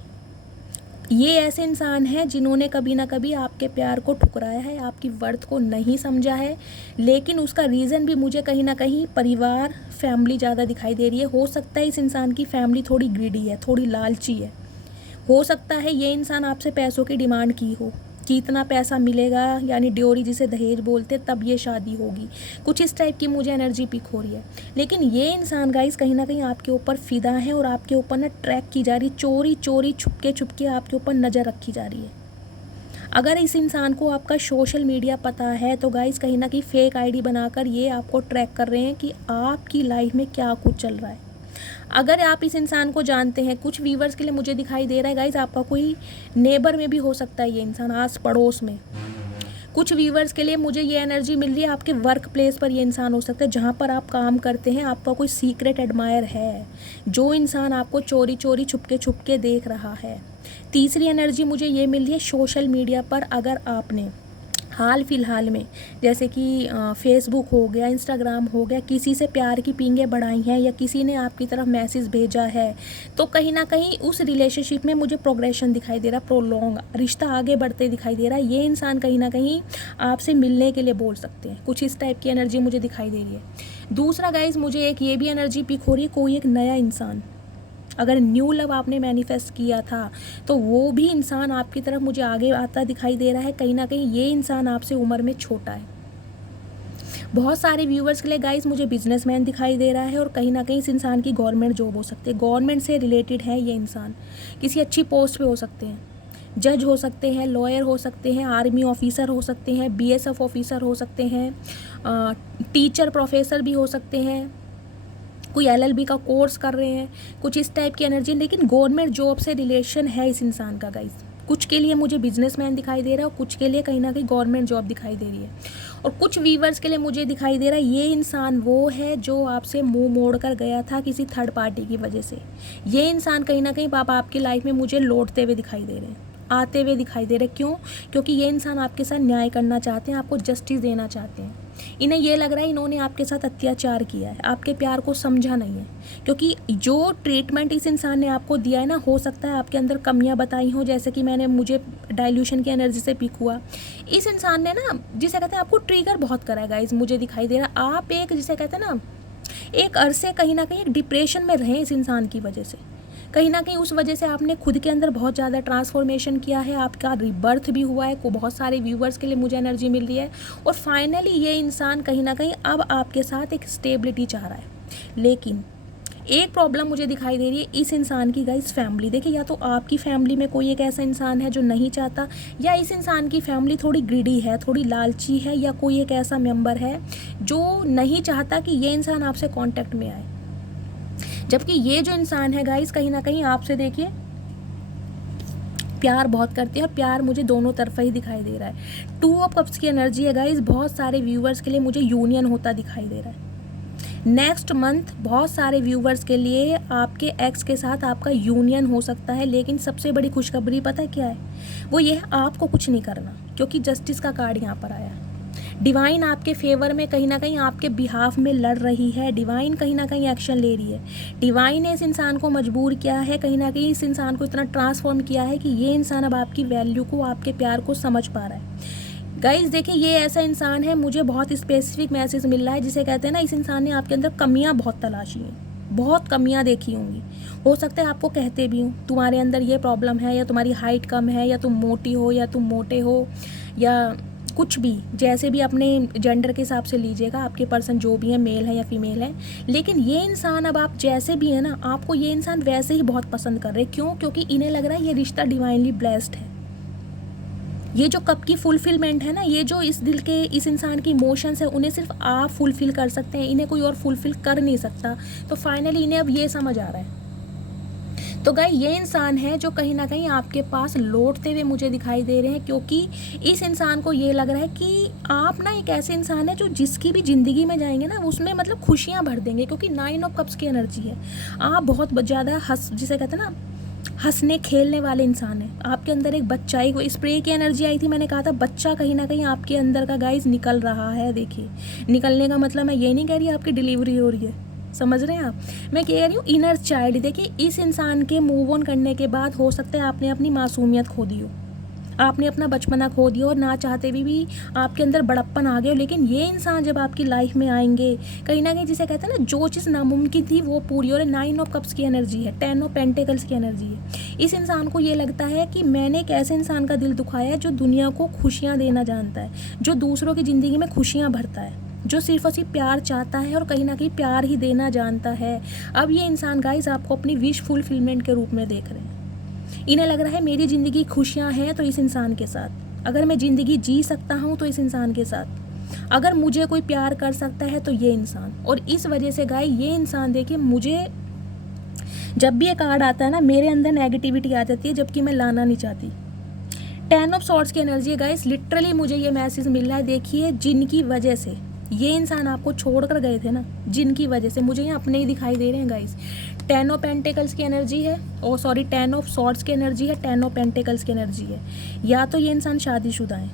ये ऐसे इंसान हैं जिन्होंने कभी ना कभी आपके प्यार को ठुकराया है, आपकी वर्थ को नहीं समझा है। लेकिन उसका रीज़न भी मुझे कहीं ना कहीं परिवार, फैमिली ज़्यादा दिखाई दे रही है। हो सकता है इस इंसान की फैमिली थोड़ी ग्रीडी है, थोड़ी लालची है। हो सकता है ये इंसान आपसे पैसों की डिमांड की हो कि इतना पैसा मिलेगा, यानी ड्योरी जिसे दहेज बोलते, तब ये शादी होगी। कुछ इस टाइप की मुझे एनर्जी पिक हो रही है। लेकिन ये इंसान गाइस कहीं ना कहीं आपके ऊपर फिदा है, और आपके ऊपर ना ट्रैक की जा रही, चोरी चोरी छुपके छुपके आपके ऊपर नज़र रखी जा रही है। अगर इस इंसान को आपका सोशल मीडिया पता है, तो गाइस कहीं ना कहीं फेक आईडी बनाकर ये आपको ट्रैक कर रहे हैं कि आपकी लाइफ में क्या कुछ चल रहा है। अगर आप इस इंसान को जानते हैं, कुछ व्यूवर्स के लिए मुझे दिखाई दे रहा है गाइज, आपका कोई नेबर में भी हो सकता है ये इंसान, आस पड़ोस में। कुछ व्यूवर्स के लिए मुझे ये एनर्जी मिल रही है, आपके वर्क प्लेस पर ये इंसान हो सकता है, जहाँ पर आप काम करते हैं। आपका कोई सीक्रेट एडमायर है, जो इंसान आपको चोरी चोरी छुपके देख रहा है। तीसरी एनर्जी मुझे ये मिल रही है, सोशल मीडिया पर अगर आपने हाल फिलहाल में, जैसे कि फेसबुक हो गया, इंस्टाग्राम हो गया, किसी से प्यार की पींगे बढ़ाई हैं, या किसी ने आपकी तरफ मैसेज भेजा है, तो कहीं ना कहीं उस रिलेशनशिप में मुझे प्रोग्रेशन दिखाई दे रहा, प्रोलॉन्ग रिश्ता आगे बढ़ते दिखाई दे रहा है। ये इंसान कहीं ना कहीं आपसे मिलने के लिए बोल सकते हैं। कुछ इस टाइप की एनर्जी मुझे दिखाई दे रही है। दूसरा गाइज मुझे एक ये भी एनर्जी पिक हो रही है, कोई एक नया इंसान अगर न्यू लव आपने मैनिफेस्ट किया था तो वो भी इंसान आपकी तरफ मुझे आगे आता दिखाई दे रहा है। कहीं ना कहीं ये इंसान आपसे उम्र में छोटा है। बहुत सारे व्यूवर्स के लिए गाइस मुझे बिजनेसमैन दिखाई दे रहा है और कहीं ना कहीं इस इंसान की गवर्नमेंट जॉब हो सकती है, गवर्नमेंट से रिलेटेड है ये इंसान, किसी अच्छी पोस्ट पे हो सकते हैं, जज हो सकते हैं, लॉयर हो सकते हैं, आर्मी ऑफिसर हो सकते हैं, बीएसएफ ऑफिसर हो सकते हैं, टीचर प्रोफेसर भी हो सकते हैं, कोई एलएलबी का कोर्स कर रहे हैं, कुछ इस टाइप की एनर्जी। लेकिन गवर्नमेंट जॉब से रिलेशन है इस इंसान का गाइस। कुछ के लिए मुझे बिजनेसमैन दिखाई दे रहा है और कुछ के लिए कहीं ना कहीं गवर्नमेंट जॉब दिखाई दे रही है। और कुछ वीवर्स के लिए मुझे दिखाई दे रहा है ये इंसान वो है जो आपसे मुंह मोड़ कर गया था किसी थर्ड पार्टी की वजह से। ये इंसान कहीं ना कहीं आपकी लाइफ में मुझे लौटते हुए दिखाई दे रहे हैं, आते हुए दिखाई दे रहे। क्यों? क्योंकि ये इंसान आपके साथ न्याय करना चाहते हैं, आपको जस्टिस देना चाहते हैं। इन्हें ये लग रहा है इन्होंने आपके साथ अत्याचार किया है, आपके प्यार को समझा नहीं है। क्योंकि जो ट्रीटमेंट इस इंसान ने आपको दिया है ना, हो सकता है आपके अंदर कमियां बताई हों, जैसे कि मुझे डाइल्यूशन की एनर्जी से पिक हुआ। इस इंसान ने ना, जिसे कहते हैं, आपको ट्रिगर बहुत करा है गाइस, मुझे दिखाई दे रहा। आप एक, जिसे कहते हैं ना, एक अरसे कहीं ना कहीं एक डिप्रेशन में रहे इस इंसान की वजह से। कहीं ना कहीं उस वजह से आपने खुद के अंदर बहुत ज़्यादा ट्रांसफॉर्मेशन किया है, आपका रिबर्थ भी हुआ है। को बहुत सारे व्यूवर्स के लिए मुझे एनर्जी मिल रही है। और फाइनली ये इंसान कहीं ना कहीं अब आपके साथ एक स्टेबिलिटी चाह रहा है। लेकिन एक प्रॉब्लम मुझे दिखाई दे रही है इस इंसान की गाइस, फैमिली। देखिए, या तो आपकी फैमिली में कोई एक ऐसा इंसान है जो नहीं चाहता, या इस इंसान की फैमिली थोड़ी ग्रीडी है, थोड़ी लालची है, या कोई एक ऐसा मेंबर है जो नहीं चाहता कि ये इंसान आपसे कांटेक्ट में आए। जबकि ये जो इंसान है गाइस, कहीं ना कहीं आपसे, देखिए, प्यार बहुत करते हैं और प्यार मुझे दोनों तरफा ही दिखाई दे रहा है। 2 ऑफ कप्स की एनर्जी है गाइस। बहुत सारे व्यूवर्स के लिए मुझे यूनियन होता दिखाई दे रहा है। नेक्स्ट मंथ बहुत सारे व्यूवर्स के लिए आपके एक्स के साथ आपका यूनियन हो सकता है। लेकिन सबसे बड़ी खुशखबरी पता है क्या है? वो ये है, आपको कुछ नहीं करना, क्योंकि जस्टिस का कार्ड यहाँ पर आया है। डिवाइन आपके फेवर में कहीं ना कहीं आपके बिहाफ में लड़ रही है। डिवाइन कहीं ना कहीं एक्शन ले रही है। डिवाइन ने इस इंसान को मजबूर किया है, कहीं ना कहीं इस इंसान को इतना ट्रांसफॉर्म किया है कि ये इंसान अब आपकी वैल्यू को, आपके प्यार को समझ पा रहा है। गाइज देखिए, ये ऐसा इंसान है, मुझे बहुत स्पेसिफिक मैसेज मिल रहा है, जिसे कहते हैं ना, इस इंसान ने आपके अंदर कमियां बहुत तलाशी हैं, बहुत कमियां देखी होंगी। हो सकता है आपको कहते भी हूँ तुम्हारे अंदर ये प्रॉब्लम है, या तुम्हारी हाइट कम है, या तुम मोटी हो, या तुम मोटे हो, या कुछ भी, जैसे भी अपने जेंडर के हिसाब से लीजिएगा, आपके पर्सन जो भी है, मेल है या फीमेल है। लेकिन ये इंसान, अब आप जैसे भी है ना, आपको ये इंसान वैसे ही बहुत पसंद कर रहे हैं। क्यों? क्योंकि इन्हें लग रहा है ये रिश्ता डिवाइनली ब्लेस्ड है। ये जो कब की फुलफिलमेंट है ना, ये जो इस दिल के, इस इंसान की इमोशंस है, उन्हें सिर्फ आप फुलफिल कर सकते हैं, इन्हें कोई और फुलफिल कर नहीं सकता। तो फाइनली इन्हें अब ये समझ आ रहा है। तो गाइस, ये इंसान है जो कहीं ना कहीं आपके पास लौटते हुए मुझे दिखाई दे रहे हैं। क्योंकि इस इंसान को ये लग रहा है कि आप ना एक ऐसे इंसान है जो जिसकी भी ज़िंदगी में जाएंगे ना, उसमें मतलब खुशियाँ भर देंगे। क्योंकि 9 ऑफ कप्स की एनर्जी है। आप बहुत ज़्यादा जिसे कहते हैं ना, हंसने खेलने वाले इंसान है। आपके अंदर एक बच्चा, एक स्प्रे की एनर्जी आई थी, मैंने कहा था बच्चा कहीं ना कहीं आपके अंदर का गाइस निकल रहा है। देखिए, निकलने का मतलब मैं ये नहीं कह रही आपकी डिलीवरी हो रही है, समझ रहे हैं आप? मैं कह रही हूँ इनर चाइल्ड। देखिए, इस इंसान के मूव ऑन करने के बाद हो सकता है आपने अपनी मासूमियत खो दी हो, आपने अपना बचपना खो दिया, और ना चाहते भी आपके अंदर बड़प्पन आ गया। लेकिन ये इंसान जब आपकी लाइफ में आएंगे, कहीं ना कहीं, जिसे कहते हैं ना, जो चीज़ नामुमकिन थी वो पूरी। और 9 ऑफ कप्स की एनर्जी है, 10 ऑफ पेंटिकल्स की एनर्जी है। इस इंसान को ये लगता है कि मैंने एक ऐसे इंसान का दिल दुखाया है जो दुनिया को खुशियाँ देना जानता है, जो दूसरों की ज़िंदगी में खुशियाँ भरता है, जो सिर्फ और सिर्फ प्यार चाहता है और कहीं ना कहीं प्यार ही देना जानता है। अब ये इंसान गाइस आपको अपनी विश फुलफिलमेंट के रूप में देख रहे हैं। इन्हें लग रहा है मेरी ज़िंदगी खुशियाँ हैं तो इस इंसान के साथ, अगर मैं ज़िंदगी जी सकता हूँ तो इस इंसान के साथ, अगर मुझे कोई प्यार कर सकता है तो ये इंसान। और इस वजह से गाइस, ये इंसान, देखिए, मुझे जब भी ये कार्ड आता है ना, मेरे अंदर नेगेटिविटी आ जाती है, जबकि मैं लाना नहीं चाहती। 10 ऑफ सॉर्ड्स की एनर्जी है गाइस। लिटरली मुझे ये मैसेज मिल रहा है। देखिए, जिनकी वजह से ये इंसान आपको छोड़ कर गए थे ना, जिनकी वजह से, मुझे यहाँ अपने ही दिखाई दे रहे हैं गाइस। 10 ऑफ पेंटिकल्स की एनर्जी है, 10 ऑफ सॉर्ड्स की एनर्जी है, 10 ऑफ पेंटिकल्स की एनर्जी है। या तो ये इंसान शादीशुदा है,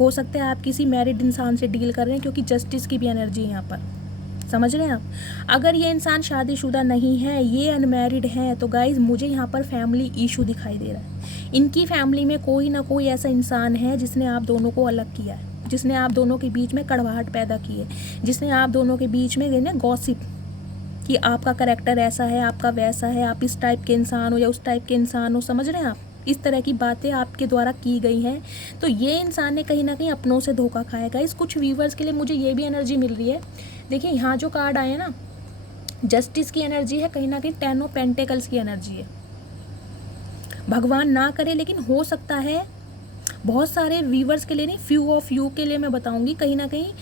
हो सकता है आप किसी मैरिड इंसान से डील कर रहे हैं, क्योंकि जस्टिस की भी एनर्जी है यहाँ पर, समझ रहे हैं आप? अगर ये इंसान शादीशुदा नहीं है, ये अनमैरिड है, तो गाइज मुझे यहाँ पर फैमिली इशू दिखाई दे रहा है। इनकी फैमिली में कोई ना कोई ऐसा इंसान है जिसने आप दोनों को अलग किया है, जिसने आप दोनों के बीच में कड़वाहट पैदा की है, जिसने आप दोनों के बीच में गॉसिप, कि आपका करैक्टर ऐसा है, आपका वैसा है, आप इस टाइप के इंसान हो या उस टाइप के इंसान हो, समझ रहे हैं आप, इस तरह की बातें आपके द्वारा की गई हैं। तो ये इंसान ने कहीं ना कहीं अपनों से धोखा खाएगा। इस कुछ व्यूवर्स के लिए मुझे ये भी एनर्जी मिल रही है। देखिए यहाँ जो कार्ड आए हैं ना, जस्टिस की एनर्जी है, कहीं ना कहीं 10 ऑफ पेंटिकल्स की एनर्जी है। भगवान ना करे, लेकिन हो सकता है बहुत सारे व्यूवर्स के लिए नहीं, फ्यू ऑफ यू के लिए मैं बताऊंगी, कहीं ना कहीं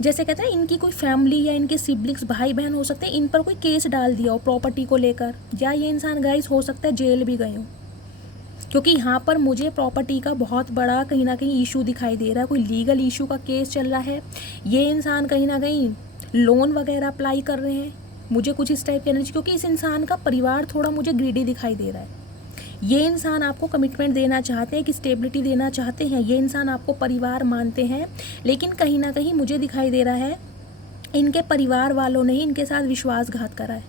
जैसे कहते हैं इनकी कोई फैमिली या इनके सिबलिंग्स भाई बहन हो सकते हैं, इन पर कोई केस डाल दिया हो प्रॉपर्टी को लेकर, या ये इंसान गाइस हो सकता है जेल भी गए हो, क्योंकि यहाँ पर मुझे प्रॉपर्टी का बहुत बड़ा कहीं ना कहीं इशू दिखाई दे रहा है। कोई लीगल इशू का केस चल रहा है। ये इंसान कहीं ना कहीं लोन वगैरह अप्लाई कर रहे हैं, मुझे कुछ इस टाइप की एनर्जी, क्योंकि इस इंसान का परिवार थोड़ा मुझे ग्रीडी दिखाई दे रहा है। ये इंसान आपको कमिटमेंट देना चाहते हैं, कि स्टेबिलिटी देना चाहते हैं, ये इंसान आपको परिवार मानते हैं, लेकिन कहीं ना कहीं मुझे दिखाई दे रहा है इनके परिवार वालों ने ही इनके साथ विश्वासघात करा है,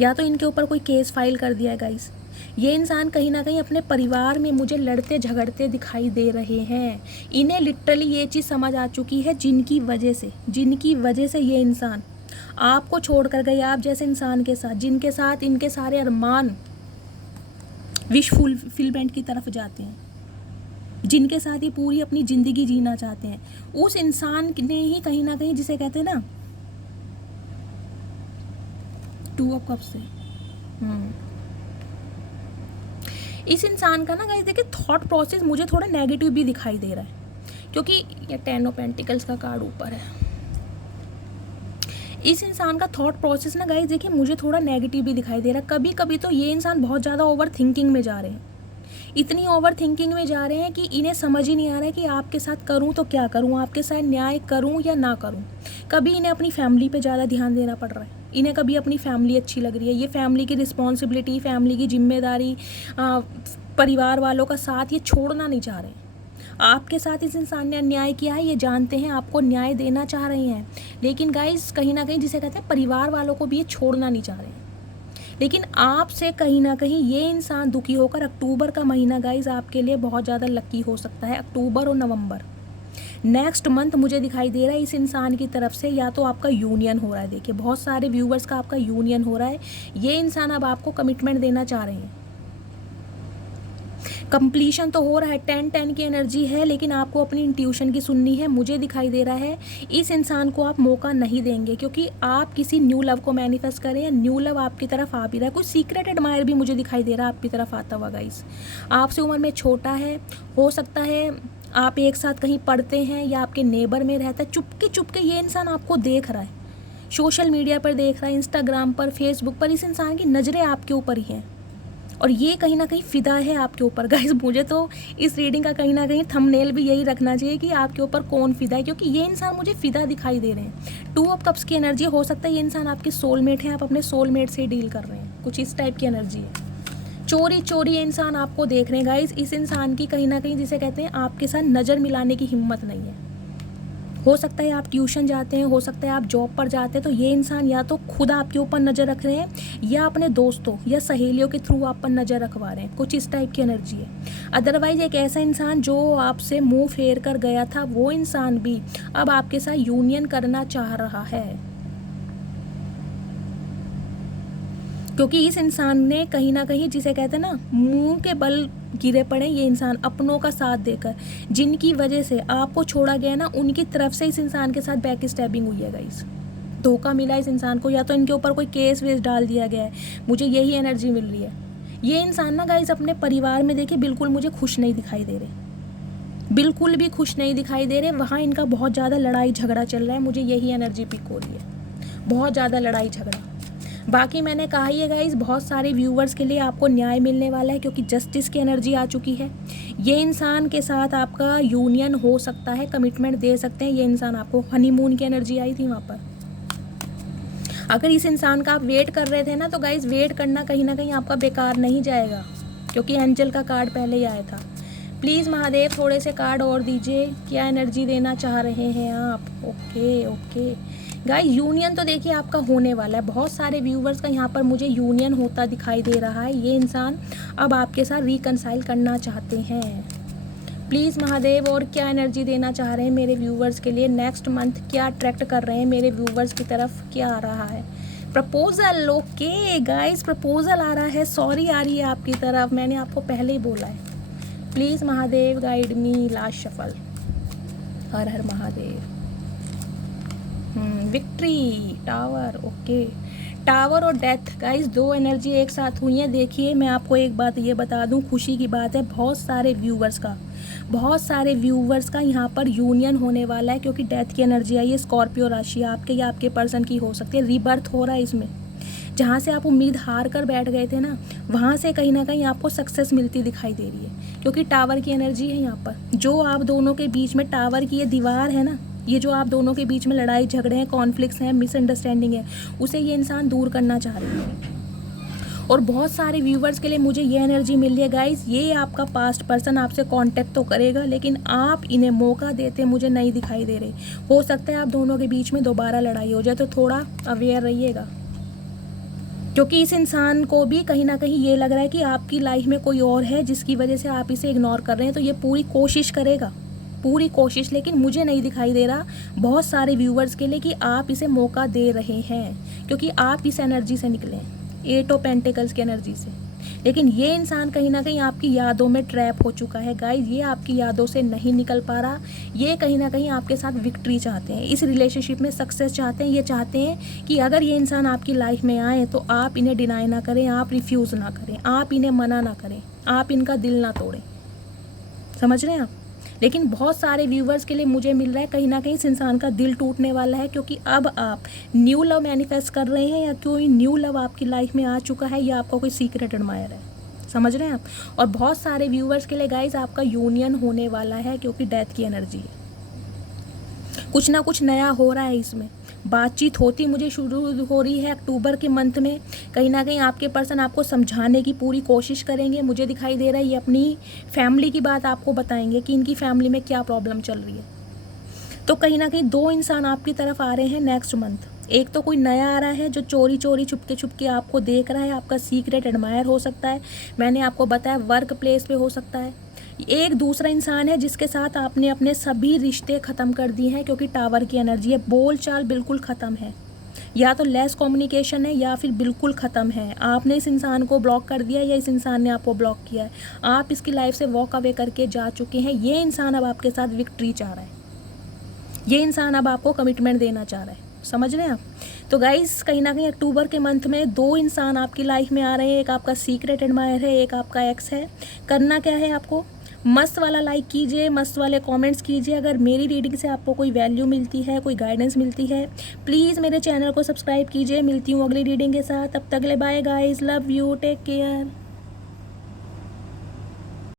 या तो इनके ऊपर कोई केस फाइल कर दिया है गाइस। ये इंसान कहीं ना कहीं अपने परिवार में मुझे लड़ते झगड़ते दिखाई दे रहे हैं। इन्हें लिटरली ये चीज़ समझ आ चुकी है, जिनकी वजह से ये इंसान आपको छोड़ कर गए, आप जैसे इंसान के साथ, जिनके साथ इनके सारे अरमान विश फुलफिलमेंट की तरफ जाते हैं, जिनके साथ ये पूरी अपनी ज़िंदगी जीना चाहते हैं, उस इंसान ने ही कहीं ना कहीं, जिसे कहते हैं ना 2 ऑफ कप्स से, इस इंसान का ना गाइस देखिए थॉट प्रोसेस मुझे थोड़ा नेगेटिव भी दिखाई दे रहा है, क्योंकि ये 10 ऑफ पेंटिकल्स का कार्ड ऊपर है। इस इंसान का थॉट प्रोसेस ना गाइस देखिए मुझे थोड़ा नेगेटिव भी दिखाई दे रहा है। कभी कभी तो ये इंसान बहुत ज़्यादा ओवर थिंकिंग में जा रहे हैं, इतनी ओवर थिंकिंग में जा रहे हैं कि इन्हें समझ ही नहीं आ रहा है कि आपके साथ करूं तो क्या करूं, आपके साथ न्याय करूं या ना करूं। कभी इन्हें अपनी फैमिली पे ज़्यादा ध्यान देना पड़ रहा है, इन्हें कभी अपनी फैमिली अच्छी लग रही है, ये फैमिली की रिस्पॉन्सिबिलिटी, फैमिली की जिम्मेदारी, परिवार वालों का साथ ये छोड़ना नहीं चाह रहे हैं। आपके साथ इस इंसान ने अन्याय किया है, ये जानते हैं, आपको न्याय देना चाह रहे हैं, लेकिन गाइस कहीं ना कहीं जिसे कहते हैं परिवार वालों को भी ये छोड़ना नहीं चाह रहे हैं। लेकिन आपसे कहीं ना कहीं ये इंसान दुखी होकर, अक्टूबर का महीना गाइस आपके लिए बहुत ज़्यादा लकी हो सकता है। अक्टूबर और नवंबर नेक्स्ट मंथ मुझे दिखाई दे रहा है इस इंसान की तरफ से या तो आपका यूनियन हो रहा है। देखिए बहुत सारे व्यूवर्स का आपका यूनियन हो रहा है। ये इंसान अब आपको कमिटमेंट देना चाह रहे हैं, कंप्लीशन तो हो रहा है, 10-10 की एनर्जी है, लेकिन आपको अपनी इंट्यूशन की सुननी है। मुझे दिखाई दे रहा है इस इंसान को आप मौका नहीं देंगे, क्योंकि आप किसी न्यू लव को मैनिफेस्ट करें, या न्यू लव आपकी तरफ आ भी रहा है। कोई सीक्रेट एडमायर भी मुझे दिखाई दे रहा है आपकी तरफ आता हुआ गाइस। आपसे उम्र में छोटा है, हो सकता है आप एक साथ कहीं पढ़ते हैं या आपके नेबर में रहता है। चुपके चुपके ये इंसान आपको देख रहा है, सोशल मीडिया पर देख रहा है, इंस्टाग्राम पर, फेसबुक पर। इस इंसान की नज़रें आपके ऊपर ही हैं और ये कहीं ना कहीं फ़िदा है आपके ऊपर गाइस। मुझे तो इस रीडिंग का कहीं ना कहीं थंबनेल भी यही रखना चाहिए कि आपके ऊपर कौन फ़िदा है, क्योंकि ये इंसान मुझे फ़िदा दिखाई दे रहे हैं। 2 ऑफ कप्स की एनर्जी, हो सकता है ये इंसान आपके सोलमेट हैं, आप अपने सोलमेट से डील कर रहे हैं, कुछ इस टाइप की एनर्जी है। चोरी चोरी ये इंसान आपको देख रहे हैं गाइस। इस इंसान की कहीं ना कहीं जिसे कहते हैं आपके साथ नज़र मिलाने की हिम्मत नहीं है। हो सकता है आप ट्यूशन जाते हैं, हो सकता है आप जॉब पर जाते हैं, तो ये इंसान या तो खुद आपके ऊपर नज़र रख रहे हैं या अपने दोस्तों या सहेलियों के थ्रू आप पर नज़र रखवा रहे हैं, कुछ इस टाइप की एनर्जी है। अदरवाइज एक ऐसा इंसान जो आपसे मुंह फेर कर गया था, वो इंसान भी अब आपके साथ यूनियन करना चाह रहा है, क्योंकि इस इंसान ने कहीं ना कहीं जिसे कहते हैं ना मुंह के बल गिरे पड़े ये इंसान अपनों का साथ देकर, जिनकी वजह से आपको छोड़ा गया ना, उनकी तरफ से इस इंसान के साथ बैक स्टैबिंग हुई है गाइस। धोखा मिला इस इंसान को, या तो इनके ऊपर कोई केस वेस डाल दिया गया है, मुझे यही एनर्जी मिल रही है। ये इंसान ना गाइस अपने परिवार में देखिए बिल्कुल मुझे खुश नहीं दिखाई दे रहे, बिल्कुल भी खुश नहीं दिखाई दे रहे। वहाँ इनका बहुत ज़्यादा लड़ाई झगड़ा चल रहा है, मुझे यही एनर्जी पिक हो रही है, बहुत ज़्यादा लड़ाई झगड़ा। बाकी मैंने कहा ही है गाइस, बहुत सारे व्यूवर्स के लिए आपको न्याय मिलने वाला है, क्योंकि जस्टिस की एनर्जी आ चुकी है। ये इंसान के साथ आपका यूनियन हो सकता है, कमिटमेंट दे सकते हैं। ये इंसान आपको हनीमून की एनर्जी आई थी वहाँ पर। अगर इस इंसान का आप वेट कर रहे थे ना, तो गाइस वेट करना कहीं ना कहीं आपका बेकार नहीं जाएगा, क्योंकि एंजल का कार्ड पहले ही आया था। प्लीज़ महादेव थोड़े से कार्ड और दीजिए, क्या एनर्जी देना चाह रहे हैं आप। ओके ओके गाइस, यूनियन तो देखिए आपका होने वाला है। बहुत सारे व्यूवर्स का यहाँ पर मुझे यूनियन होता दिखाई दे रहा है। ये इंसान अब आपके साथ रिकनसाइल करना चाहते हैं। प्लीज़ महादेव और क्या एनर्जी देना चाह रहे हैं मेरे व्यूवर्स के लिए। नेक्स्ट मंथ क्या अट्रैक्ट कर रहे हैं मेरे व्यूवर्स की तरफ, क्या आ रहा है। प्रपोजल, ओके गाइस, प्रपोजल आ रहा है, सॉरी आ रही है आपकी तरफ, मैंने आपको पहले ही बोला है। Please Mahadev guide me, last shuffle. हर हर Mahadev. Victory, tower, okay. Tower और डेथ गाइस, दो एनर्जी एक साथ हुई हैं। देखिए मैं आपको एक बात ये बता दूं, खुशी की बात है, बहुत सारे व्यूवर्स का यहाँ पर यूनियन होने वाला है, क्योंकि डेथ की एनर्जी आई है। स्कॉर्पियो राशि आपके या आपके पर्सन की हो सकती है, रीबर्थ हो रहा है इसमें। जहाँ से आप उम्मीद हार कर बैठ गए थे ना, वहाँ से कहीं ना कहीं आपको सक्सेस मिलती दिखाई दे रही है, क्योंकि टावर की एनर्जी है यहाँ पर। जो आप दोनों के बीच में टावर की ये दीवार है ना, ये जो आप दोनों के बीच में लड़ाई झगड़े हैं, कॉन्फ्लिक्ट्स हैं, मिसअंडरस्टैंडिंग है, उसे ये इंसान दूर करना चाह रही है। और बहुत सारे व्यूवर्स के लिए मुझे ये एनर्जी मिल रही है गाइस, ये आपका पास्ट पर्सन आपसे कांटेक्ट तो करेगा, लेकिन आप इन्हें मौका देते मुझे नहीं दिखाई दे रहे। हो सकता है आप दोनों के बीच में दोबारा लड़ाई हो जाए, तो थोड़ा अवेयर रहिएगा, क्योंकि इस इंसान को भी कहीं ना कहीं ये लग रहा है कि आपकी लाइफ में कोई और है जिसकी वजह से आप इसे इग्नोर कर रहे हैं। तो ये पूरी कोशिश करेगा, पूरी कोशिश, लेकिन मुझे नहीं दिखाई दे रहा बहुत सारे व्यूवर्स के लिए कि आप इसे मौका दे रहे हैं, क्योंकि आप इस एनर्जी से निकले हैं, 8 ऑफ पेंटिकल्स की एनर्जी से। लेकिन ये इंसान कहीं ना कहीं आपकी यादों में ट्रैप हो चुका है गाइस, ये आपकी यादों से नहीं निकल पा रहा। ये कहीं ना कहीं आपके साथ विक्ट्री चाहते हैं, इस रिलेशनशिप में सक्सेस चाहते हैं। ये चाहते हैं कि अगर ये इंसान आपकी लाइफ में आए तो आप इन्हें डिनाई ना करें, आप रिफ्यूज़ ना करें, आप इन्हें मना ना करें, आप इनका दिल ना तोड़ें। समझ रहे हैं आप? लेकिन बहुत सारे व्यूवर्स के लिए मुझे मिल रहा है कहीं ना कहीं इस इंसान का दिल टूटने वाला है, क्योंकि अब आप न्यू लव मैनिफेस्ट कर रहे हैं, या कोई न्यू लव आपकी लाइफ में आ चुका है, या आपका कोई सीक्रेट एडमायर है। समझ रहे हैं आप? और बहुत सारे व्यूवर्स के लिए गाइज आपका यूनियन होने वाला है, क्योंकि डेथ की एनर्जी है। कुछ ना कुछ नया हो रहा है इसमें, बातचीत होती मुझे शुरू हो रही है अक्टूबर के मंथ में। कहीं ना कहीं आपके पर्सन आपको समझाने की पूरी कोशिश करेंगे, मुझे दिखाई दे रहा है ये अपनी फैमिली की बात आपको बताएंगे कि इनकी फैमिली में क्या प्रॉब्लम चल रही है। तो कहीं ना कहीं दो इंसान आपकी तरफ आ रहे हैं नेक्स्ट मंथ। एक तो कोई नया आ रहा है जो चोरी चोरी छुपके आपको देख रहा है, आपका सीक्रेट एडमायर हो सकता है, मैंने आपको बताया वर्क प्लेस पे हो सकता है। एक दूसरा इंसान है जिसके साथ आपने अपने सभी रिश्ते ख़त्म कर दिए हैं, क्योंकि टावर की एनर्जी है, बोलचाल बिल्कुल ख़त्म है, या तो लेस कम्युनिकेशन है या फिर बिल्कुल ख़त्म है। आपने इस इंसान को ब्लॉक कर दिया या इस इंसान ने आपको ब्लॉक किया है, आप इसकी लाइफ से वॉक अवे करके जा चुके हैं। ये इंसान अब आपके साथ विक्ट्री चाह रहा है, ये इंसान अब आपको कमिटमेंट देना चाह रहा है। समझ रहे हैं आप? तो गाइस कहीं ना कहीं अक्टूबर के मंथ में दो इंसान आपकी लाइफ में आ रहे हैं, एक आपका सीक्रेट एडमायर है, एक आपका एक्स है। करना क्या है आपको? मस्त वाला लाइक कीजिए, मस्त वाले कमेंट्स कीजिए। अगर मेरी रीडिंग से आपको कोई वैल्यू मिलती है, कोई गाइडेंस मिलती है, प्लीज़ मेरे चैनल को सब्सक्राइब कीजिए। मिलती हूँ अगली रीडिंग के साथ, तब तक ले bye guys, love you, take care.